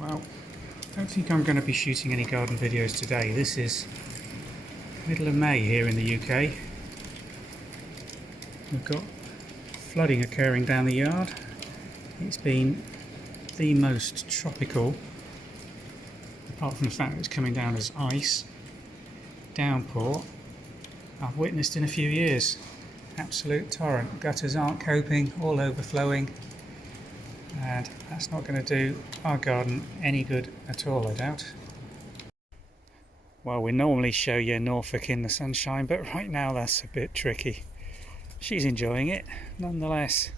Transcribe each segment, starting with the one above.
Well, I don't think I'm going to be shooting any garden videos today. This is middle of May here in the UK. We've got flooding occurring down the yard. It's been the most tropical, apart from the fact that it's coming down as ice, downpour I've witnessed in a few years. Absolute torrent. Gutters aren't coping, all overflowing, and that's not going to do our garden any good at all, I doubt. Well, we normally show you Norfolk in the sunshine, but right now that's a bit tricky. She's enjoying it nonetheless.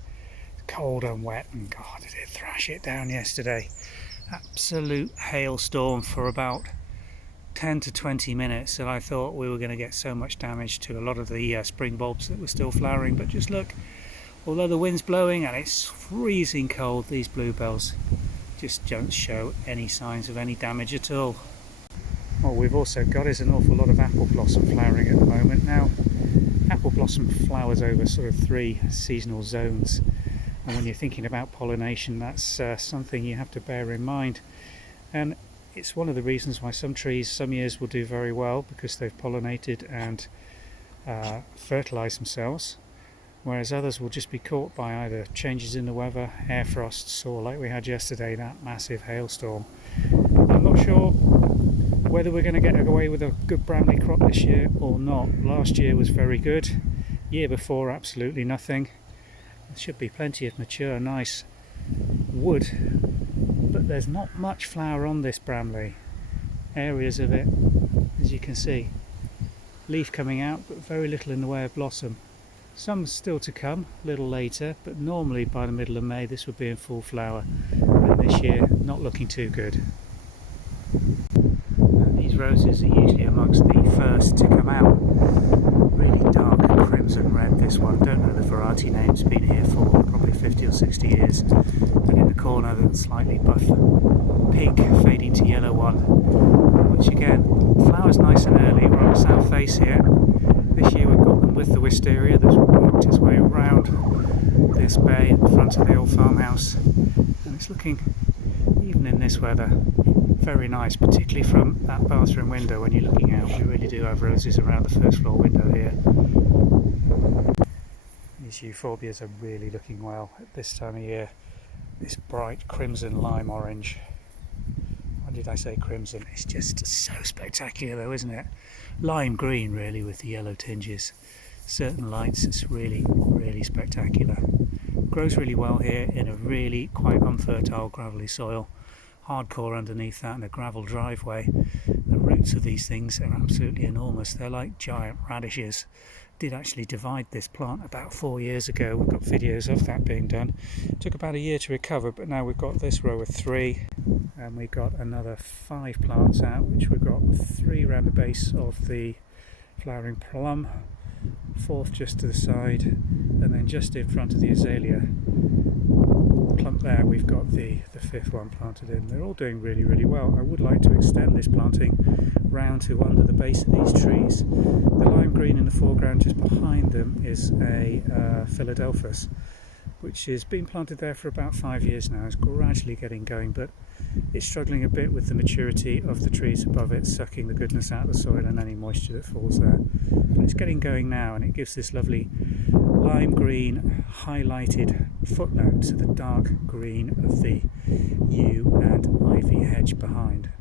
It's cold and wet, and God, did it thrash it down yesterday. Absolute hailstorm for about 10 to 20 minutes, and I thought we were going to get so much damage to a lot of the spring bulbs that were still flowering. But just look, although the wind's blowing and it's freezing cold, these bluebells just don't show any signs of any damage at all. What we've also got is an awful lot of apple blossom flowering at the moment. Now, apple blossom flowers over sort of 3 seasonal zones, and when you're thinking about pollination, that's something you have to bear in mind. And it's one of the reasons why some trees some years will do very well, because they've pollinated and fertilised themselves, whereas others will just be caught by either changes in the weather, air frosts, or like we had yesterday, that massive hailstorm. I'm not sure whether we're going to get away with a good Bramley crop this year or not. Last year was very good, year before absolutely nothing. There should be plenty of mature, nice wood, but there's not much flower on this Bramley. Areas of it, as you can see, leaf coming out, but very little in the way of blossom. Some still to come a little later, but normally by the middle of May this would be in full flower, and this year not looking too good. These roses are usually amongst the first to come out. Really dark crimson red, this one. Don't know the variety name, it's been here for probably 50 or 60 years. And in the corner, the slightly buff pink fading to yellow one, which again flowers nice and early. We're on the south face here. This year we've got them with the wisteria that's worked its way around this bay at the front of the old farmhouse, and it's looking, even in this weather, very nice, particularly from that bathroom window. When you're looking out, we really do have roses around the first floor window here. These Euphorbias are really looking well at this time of year. This bright crimson lime orange. Why did I say crimson? It's just so spectacular though, isn't it? Lime green really, with the yellow tinges. Certain lights, it's really, really spectacular. Grows really well here in a really quite unfertile gravelly soil. Hardcore underneath that and a gravel driveway. The roots of these things are absolutely enormous. They're like giant radishes. Did actually divide this plant about 4 years ago. We've got videos of that being done. It took about a year to recover, but now we've got this row of 3, and we've got another 5 plants out, which we've got 3 around the base of the flowering plum, 4th just to the side, and then just in front of the azalea clump there we've got the 5th one planted in. They're all doing really, really well. I would like to extend this planting round to under the base of these trees. The lime green in the foreground just behind them is a Philadelphus, which has been planted there for about 5 years now. It's gradually getting going, but it's struggling a bit with the maturity of the trees above it, sucking the goodness out of the soil and any moisture that falls there. But it's getting going now, and it gives this lovely lime green highlighted footnote to the dark green of the yew and ivy hedge behind.